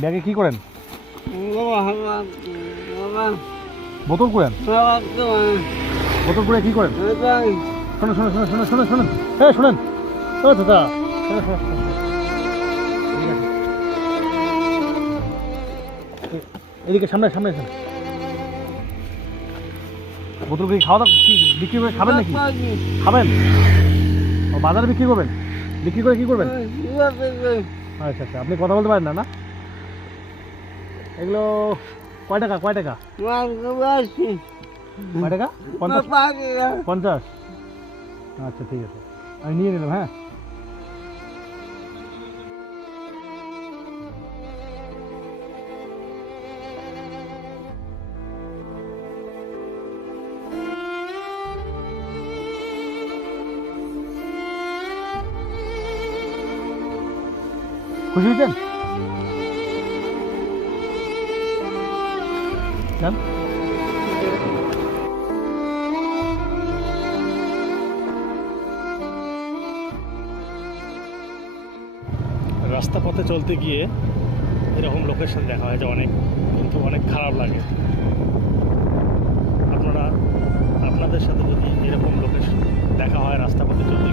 ব্যাগে কি করেন? বোতল করেন? বোতল করে কি করেন? শোনেন শোনেন শোনেন শোনেন শোনেন শোনেন, হ্যাঁ শোনেন, ও দাদা শোনেন শোনেন শোনেন। এদিকে সামনে সামনে এসেন। বোতল কি খাওয়া দাওয়া কি বিক্রি করে খাবেন নাকি? খাবেন? ও বাজারে বিক্রি করবেন? বিক্রি করে কি করবেন? আচ্ছা আচ্ছা, আপনি কথা বলতে পারেন না না? এগুলো কয় টাকা কয় টাকা? কয় টাকা? 50? 50? আচ্ছা ঠিক আছে, আমি নিয়ে নিলাম। হ্যাঁ খুশি হয়েছেন? যান। রাস্তা পথে চলতে গিয়ে এরকম লোকের সাথে দেখা হয় যে অনেক, কিন্তু অনেক খারাপ লাগে। আপনাদের সাথে যদি এরকম লোকের দেখা হয় রাস্তা পথে চলতে